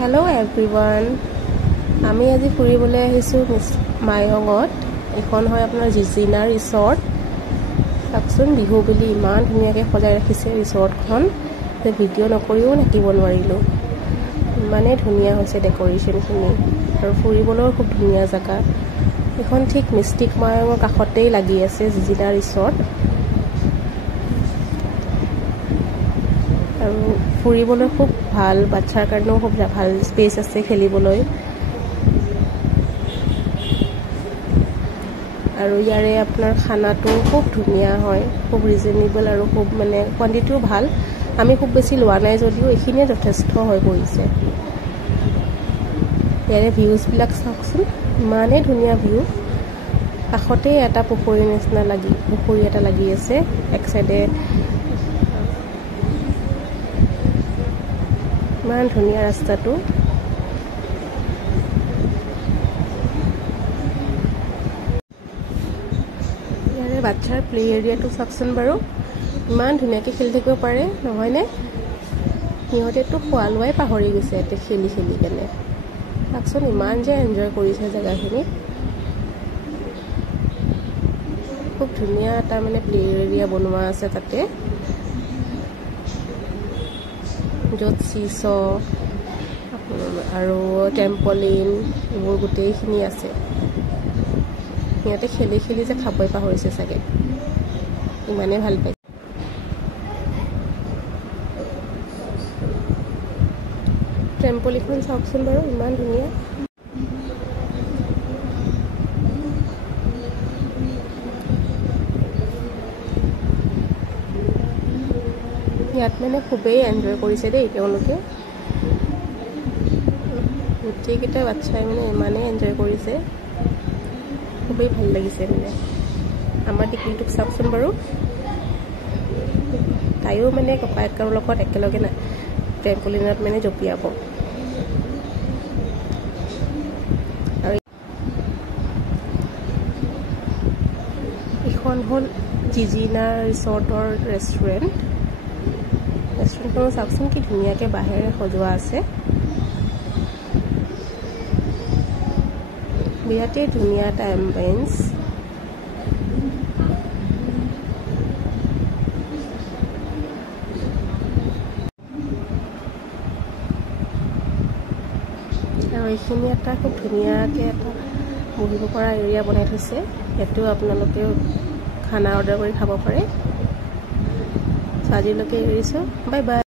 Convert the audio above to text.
Hello everyone. আমি আজি ফুৰিবলৈ আহিছো মাইহঙত। এখন হয় আপোনাৰ জিজিনা ৰিসৰ্ট। তাকচোন বিহু বুলি ইমান ধুনীয়াকৈ সজাই ৰাখিছে ৰিসৰ্টখন যে ভিডিঅ' নকৰিও থাকিব নোৱাৰিলো। মানে ধুনীয়া হৈছে ডেকোৰেশনখিনি আৰু ফুৰিবলৈও খুব ধুনীয়া জায়গা। এখন ঠিক মিষ্টিক মাইহঙৰ কাষতেই লাগি আছে জিজিনা ৰিসৰ্ট। আৰু ফুৰিবলৈ খুব ভাল, বাচ্চাৰ কাৰণেও খুব ভাল স্পেচ আছে খেলিবলৈ। আৰু ইয়াৰে আপোনাৰ খানাটো খুব ধুনীয়া হয়, খুব ৰিজনেবল আৰু খুব মানে কোৱান্টিটিও ভাল। আমি খুব বেছি লোৱা নাই যদিও এইখিনিয়ে যথেষ্ট হৈ পৰিছে। ইয়াৰে ভিউজবিলাক চাওকচোন, ইমানেই ধুনীয়া ভিউ। কাষতেই এটা পুখুৰীৰ নিচিনা পুখুৰী এটা লাগি আছে। এক চাইডে ইমান ধুনীয়া ৰাস্তাটো। ইয়াৰে বাচ্চাৰ প্লে এৰিয়াটো চাওকচোন বাৰু, ইমান ধুনীয়াকৈ খেলি থাকিব পাৰে নহয়নে? সিহঁতেতো খোৱা লোৱাই পাহৰি গৈছে ইয়াতে খেলি খেলি কেনে। চাওকচোন ইমান যে এনজয় কৰিছে জেগাখিনি। খুব ধুনীয়া এটা মানে প্লে এৰিয়া বনোৱা আছে তাতে, য'ত চিছ আৰু টেম্পলিন এইবোৰ গোটেইখিনি আছে। সিহঁতে খেলি খেলি যে খাবই পাহৰিছে চাগে, ইমানেই ভাল পাইছে। টেম্পলিনখন চাওকচোন বাৰু, ইমান ধুনীয়া। ইয়াত মানে খুবেই এনজয় কৰিছে দেই তেওঁলোকে। গোটেইকেইটা বাচ্চাই মানে ইমানেই এনজয় কৰিছে, খুবেই ভাল লাগিছে মানে। আমাৰ টিকলিটোক চাওকচোন বাৰু, তাইও মানে ককায়েকৰ লগত একেলগে ট্ৰেম্পলিনত মানে জঁপিয়াব। আৰু এইখন হ'ল জিজিনা ৰিসৰ্টৰ ৰেষ্টুৰেণ্ট। ৰেষ্টুৰেণ্টখনো চাওকচোন কি ধুনীয়াকৈ বাঁহেৰে সজোৱা আছে। বিৰাটেই ধুনীয়া এটা এম্বিয়েন্স। আৰু এইখিনি এটা খুব ধুনীয়াকৈ এটা বহিব পৰা এৰিয়া বনাই থৈছে। ইয়াতো আপোনালোকেও খানা অৰ্ডাৰ কৰি খাব পাৰে। আজিলৈকে এৰিছোঁ, বাই বাই।